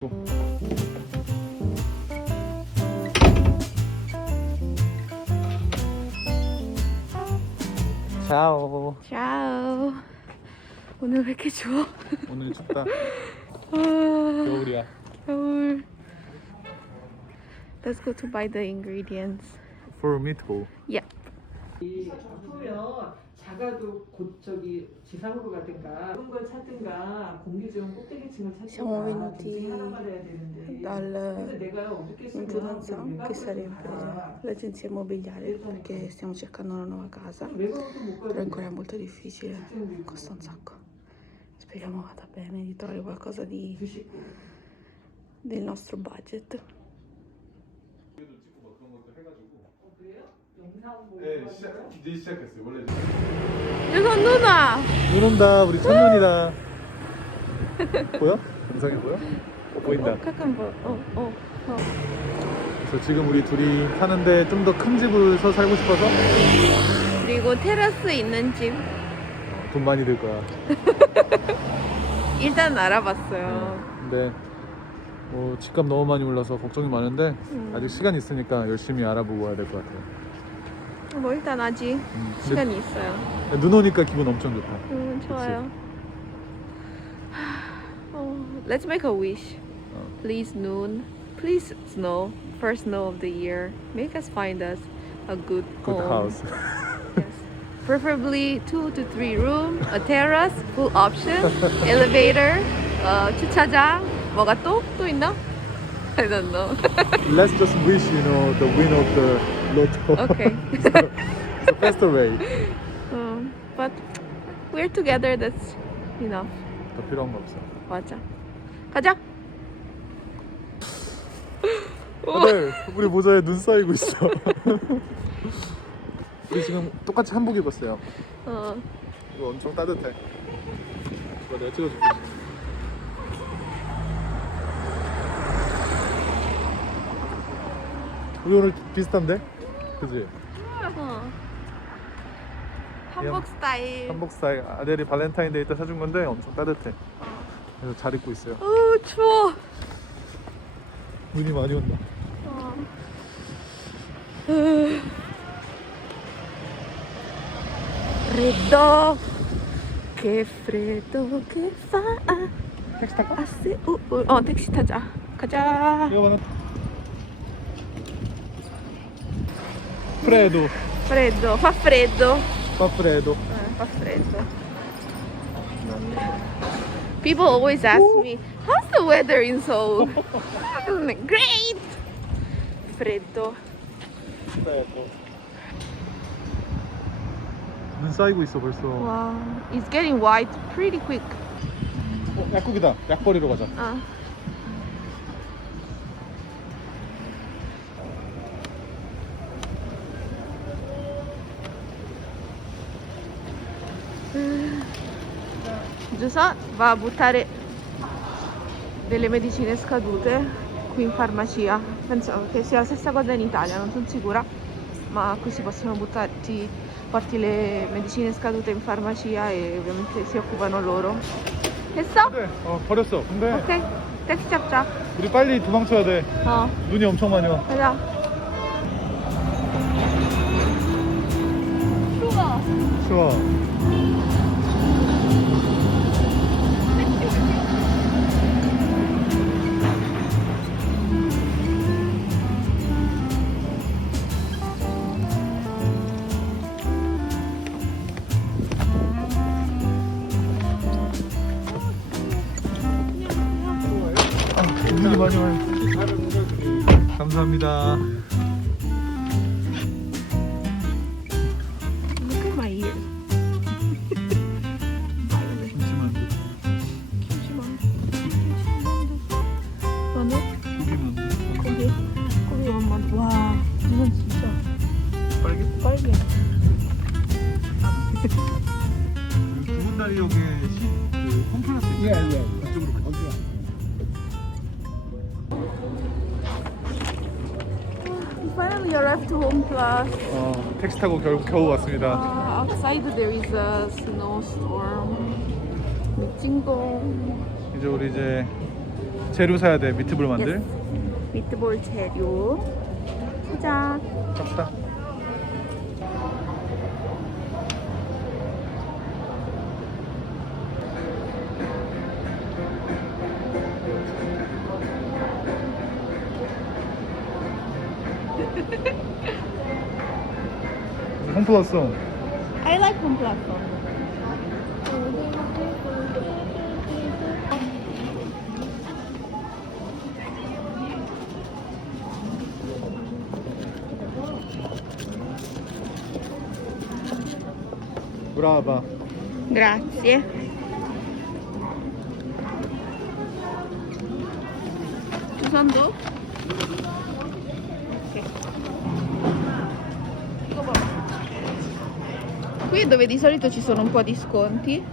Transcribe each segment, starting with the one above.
차오. 샤오. 오늘 왜 이렇게 추워? 오늘 춥다. 아, 겨울이야. 겨울. Let's go to buy the ingredients. For meatball. Yeah. 아프면 작아도 곧 저기 지상으로 가든가 그런 걸 찾든가 공기 좋은 꼭대기층을 Siamo 찾든가 venuti 둘 중에 하나가 돼야 되는데 그래서 내가 어저께 in Giudanza, che sarebbe l'agenzia immobiliare, perché stiamo cercando una nuova casa, 외국도 못 però 가고 ancora è molto difficile, costa un sacco. Speriamo vada bene, di trovare qualcosa del nostro budget. 네, 이제 시작했어요. 원래. 유선 누나! 눈 온다. 우리 첫눈이다. 보여? 영상이 보여? 보인다. 가끔 그래서 지금 우리 둘이 사는데 좀 더 큰 집에서 살고 싶어서 그리고 테라스 있는 집 돈 많이 들 거야. 일단 알아봤어요. 근데 뭐 집값 너무 많이 올라서 걱정이 많은데 아직 시간 있으니까 열심히 알아보고 와야 될 것 같아요. 뭐 일단 아직 근데 시간이 있어요. 눈 오니까 기분 엄청 좋다. 좋아요. Let's make a wish. Please noon. Please snow. First snow of the year. Make us find us a good Good home. house. Yes. Preferably 2 to 3 room, a terrace, full option, elevator, 주차장. 뭐가 또 있나? I don't know. Let's just wish, the win of the lotto. Okay. It's a faster way. But we're together. That's enough. 더 필요한 거 없어. 맞아. 가자. 다들 우리 모자에 눈 쌓이고 있어. 우리 지금 똑같이 한복 입었어요. 이거 엄청 따뜻해. 이거 내가 찍어줄게. 우리 오늘 비슷한데? 그지? 한복 스타일. 한복 스타일. 아델이 발렌타인데이 때 사준 건데 엄청 따뜻해. 그래서 잘 입고 있어요. 추워. 눈이 많이 온다. Freddo, che freddo che fa. 택시 탈까? 택시 타자. 가자. 이거 봐라. 프레도. Freddo, fa freddo. 파프레도. Fa freddo. People always ask me, how's the weather in Seoul? I'm like, great. Freddo. 프레도. 눈 쌓이고 있어 벌써. Wow, it's getting white pretty quick. 약국이다. 약 버리러 가자. Giuseppe va a buttare delle medicine scadute qui in farmacia. Penso che sia la stessa cosa in Italia, non sono sicura, ma qui si possono porti le medicine scadute in farmacia e ovviamente si occupano loro. 됐어? 네, 버렸어. 근데 오케이, 택시 잡자. 우리 빨리 도망쳐야 돼. 눈이 엄청 많이 와. 가자. 추워. 눈이 많이 와요. 감사합니다. Look at my ears. 김치만두. 너는? 고기만두. 고기 엄마도. 와, 이건 진짜 빨개? 빨개. 두분다리역에 그 홈플러스 있잖아요. 그쪽으로 갈게요. We finally arrived to Home Plus. 택시 타고 겨우 왔습니다. Outside there is a snowstorm. 찡동. 이제 우리 재료 사야 돼. 미트볼 만들. Yes. 미트볼 재료. 시작. 갑시다. 홈플러스. I like completo. 브라바. Grazie. Ci sono due? Ok. Qui è dove di solito ci sono un po' di sconti.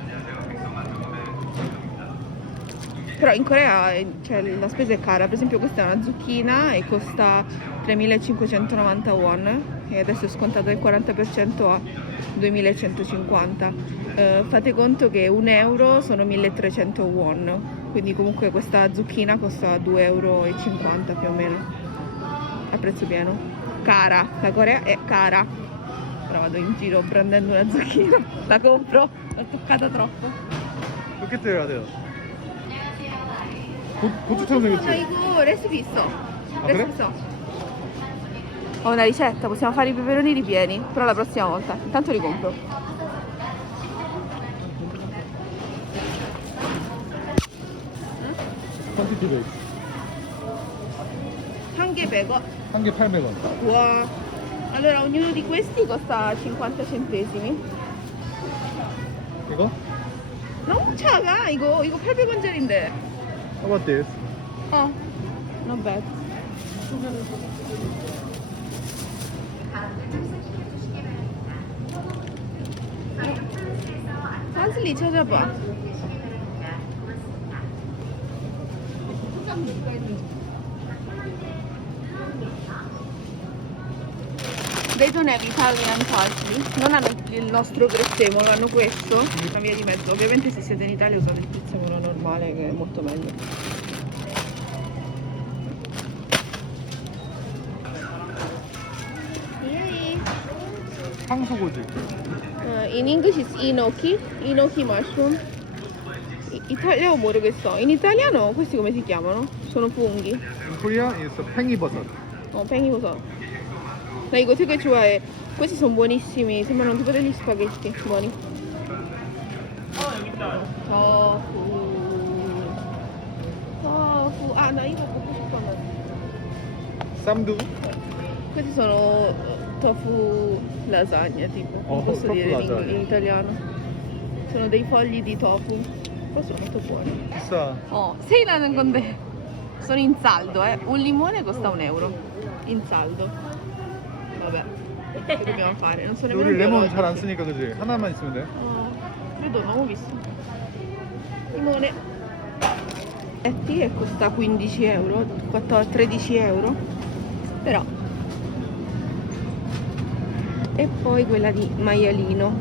Però in Corea cioè, la spesa è cara. Per esempio questa è una zucchina e costa 3.590 won e adesso è scontato il 40% a 2.150. Fate conto che 1 euro sono 1.300 won, quindi comunque questa zucchina costa 2,50 euro più o meno a prezzo pieno. Cara, la Corea è cara. Però vado in giro prendendo una zucchina, la compro, l'ho toccata troppo. 그렇게 때려야 돼요. 고추처럼 Ma 생겼지? 이거 레시피 있어. Ah, 그래? 레시피 있어. Ho una ricetta, possiamo fare i peperoni ripieni, però la prossima volta. Intanto li compro. 퀀티티 베이스. 한 개 100원. 한 개 800원. Wow. Allora ognuno di questi costa 50 centesimi. 이거? 너무 작아 이거 800원짜리인데. How about this? Oh, not bad. 산슬리 찾아봐. They don't have Italian parsley, non hanno il nostro prezzemolo, hanno questo, una via di mezzo. Ovviamente se siete in Italia usate il prezzemolo normale che è molto meglio. Yay. 황소고지. In English is enoki mushroom. Italiano morugesò. In italiano questi come si chiamano? Sono funghi. In Korea is 팽이버섯. 팽이버섯. 나 이거 되게 좋아해. Questi sono buonissimi, sembrano tipo degli spaghetti, buoni. Tofu. Ah, no, io 먹고 싶어. 쌈두. Questi sono tofu lasagna, tipo. Oh, Non posso tofu dire lasagna. in italiano. Sono dei fogli di tofu. Questo è molto buono. 비싸. 세일하는 건데 sono in saldo, eh. Un limone costa 1 euro. In saldo. Vabbè, che dobbiamo fare? Non so nemmeno 우리 레몬 biologici. 잘 안 쓰니까 그지? 하나만 있으면 돼. Credo non ho visto. Limone. Che costa 15 euro, 13 euro. Però. E poi quella di maialino.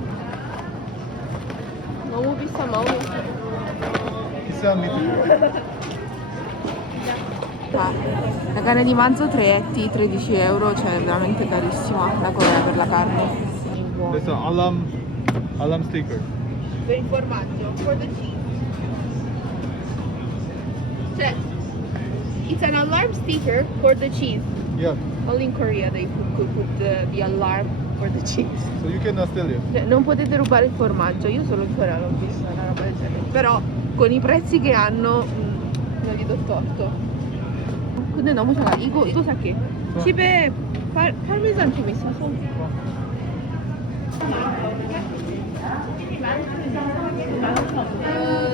Non ho visto mai. 비싼 미트볼. La carne di manzo 3 etti, 13 euro, cioè veramente carissima la Corea per la carne. 그래서 알람 스티커. Per il formaggio, for the cheese. Cioè, it's an alarm sticker for the cheese. Yeah. Only in Korea they could put the alarm for the cheese. So you cannot steal it. Cioè, non potete rubare il formaggio, io solo in Corea l'ho visto una roba del genere. Però con i prezzi che hanno non gli do torto. 근데 너무 작아. 이거 살게. 집에 파메산 좀 있어서.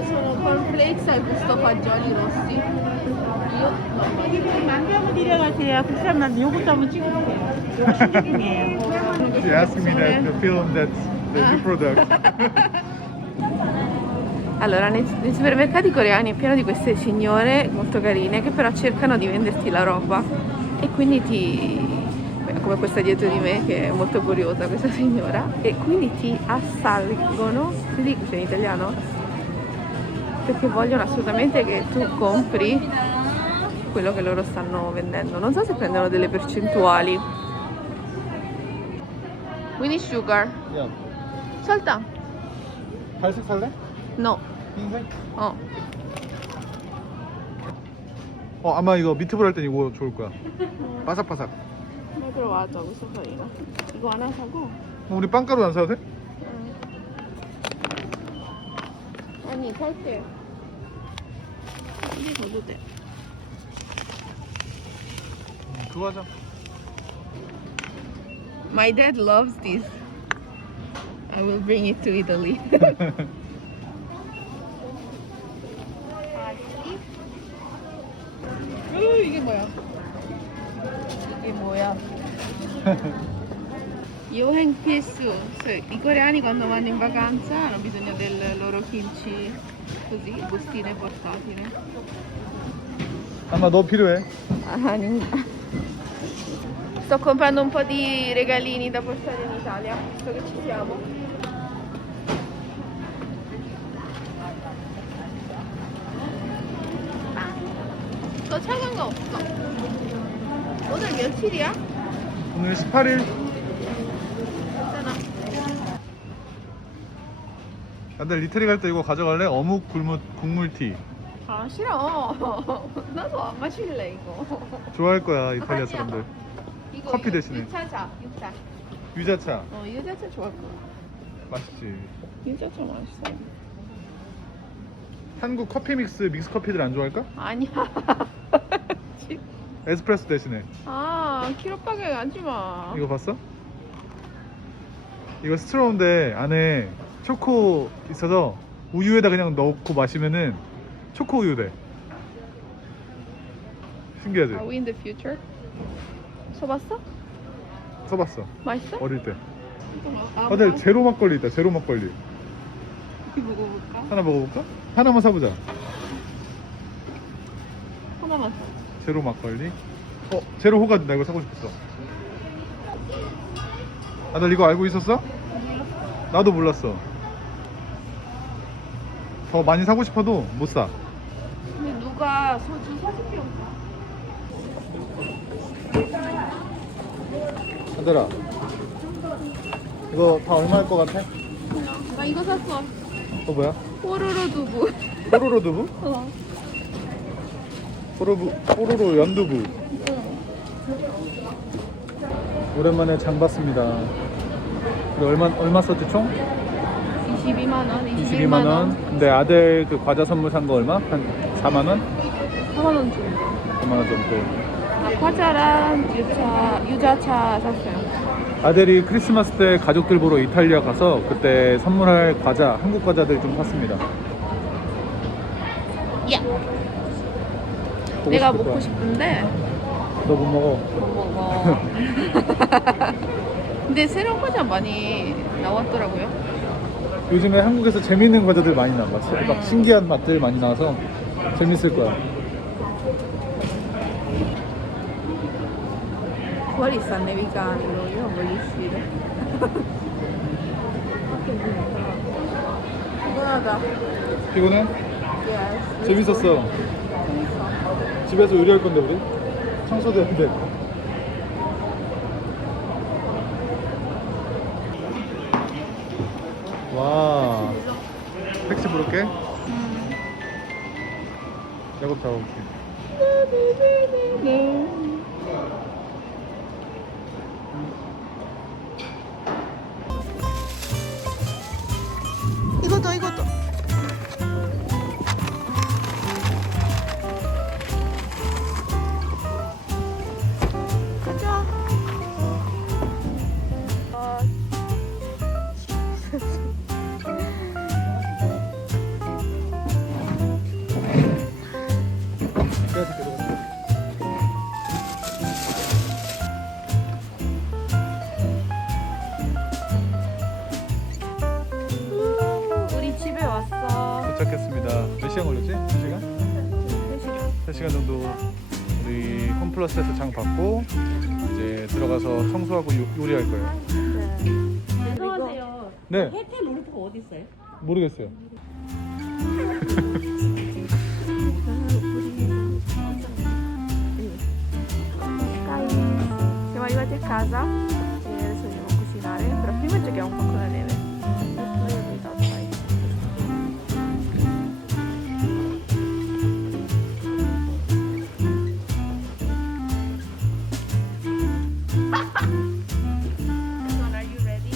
Sono cornflakes al gusto fagioli rossi. Io 만병을 드려가세요. 국산만 요것도 한번 찍어주세요. 이거 신경이에요. She asked me that the film that's the new product. Allora, nei supermercati coreani è pieno di queste signore molto carine che però cercano di venderti la roba e quindi come questa dietro di me che è molto curiosa questa signora, e quindi ti assalgono, si dice in italiano? Perché vogliono assolutamente che tu compri quello che loro stanno vendendo. Non so se prendono delle percentuali. We need sugar. 야, 설탕. 갈색 살래? No. 흰색? 어. 아마 이거 미트볼 할 땐 이거 좋을 거야. 바삭바삭. Ne provato questo farina. 이거 하나 사고. 우리 빵가루 안 사도 돼? 아니 살게. 이게 더도 돼. 그거 하자. My dad loves this. I will bring it to Italy. 이게 뭐야? 이게 뭐야? 여행 필수. I coreani quando vanno in vacanza hanno bisogno del loro kimchi così, bustine portatili. 아마 너 필요해. 아니. Sto comprando un po' di regalini da portare in Italia, visto che ci siamo. 더 차가운 거 없어. 오늘 며칠이야? 오늘 18일. 괜찮아. 아들 이태리 갈 때 이거 가져갈래? 어묵 국물티. 아 싫어. 나도 안 마실래 이거. 좋아할 거야 이탈리아 아니야. 사람들. 이거 커피 대신에. 유차차. 유차. 유자차. 유자차 좋아할 거야. 맛있지. 유자차 맛있어. 한국 커피 믹스 커피들 안 좋아할까? 아니야. 에스프레소 대신에. 아 키로파게 하지 마. 이거 봤어? 이거 스트로우인데 안에 초코 있어서 우유에다 그냥 넣고 마시면은 초코 우유 돼. 신기하지? Are we in the future? 써봤어? 써봤어. 맛있어? 어릴 때. 아, 아들 제로 막걸리 있다. 제로 막걸리. 먹어볼까? 하나 먹어볼까? 하나만 사보자. 하나만 사. 제로 막걸리. 제로 호가든 나 이거 사고 싶었어. 아들 이거 알고 있었어? 나도 몰랐어. 더 많이 사고 싶어도 못 사. 근데 누가 소주 40병 사? 아들아 이거 다 얼마 할 것 같아? 나 이거 샀어. 뭐야? 뽀로로 두부. 뽀로로 두부? 뽀로로 연두부. 오랜만에 장 봤습니다. 그리고 얼마 썼지 총? 22만 원. 22만 원. 근데 아들 그 과자 선물 산 거 얼마? 한 4만 원? 4만 원 정도. 4만 원 정도. 아, 과자랑 유자차 샀어요. 아들이 크리스마스 때 가족들 보러 이탈리아 가서 그때 선물할 과자, 한국 과자들 좀 샀습니다. 야. 내가 먹고 싶은데 너 못 먹어. 못 먹어. 근데 새로운 과자 많이 나왔더라고요. 요즘에 한국에서 재밌는 과자들 많이 나와. 막 신기한 맛들 많이 나와서 재밌을 거야. Fuori sta nevicando, io non voglio uscire. 피곤하다. 피곤해? Yes. 재밌었어. 재밌어. 집에서 요리할 건데 우리? 청소도 해야 돼. 와. 택시 부를게. 작업 다 올게. 이것도. 가자. 우리 집에 왔어. 도착했습니다. 몇 시간 걸렸지? 2시간? 3시간 정도 우리 홈플러스에서 장 받고 이제 들어가서 청소하고 요리할 거예요. 안녕하세요. 네, 혜태 롤프가 어디 있어요? 모르겠어요. arrivati a casa e adesso andiamo a cucinare, però prima giochiamo un po' con la neve. Noi abbiamo aiutato, dai. Are you ready?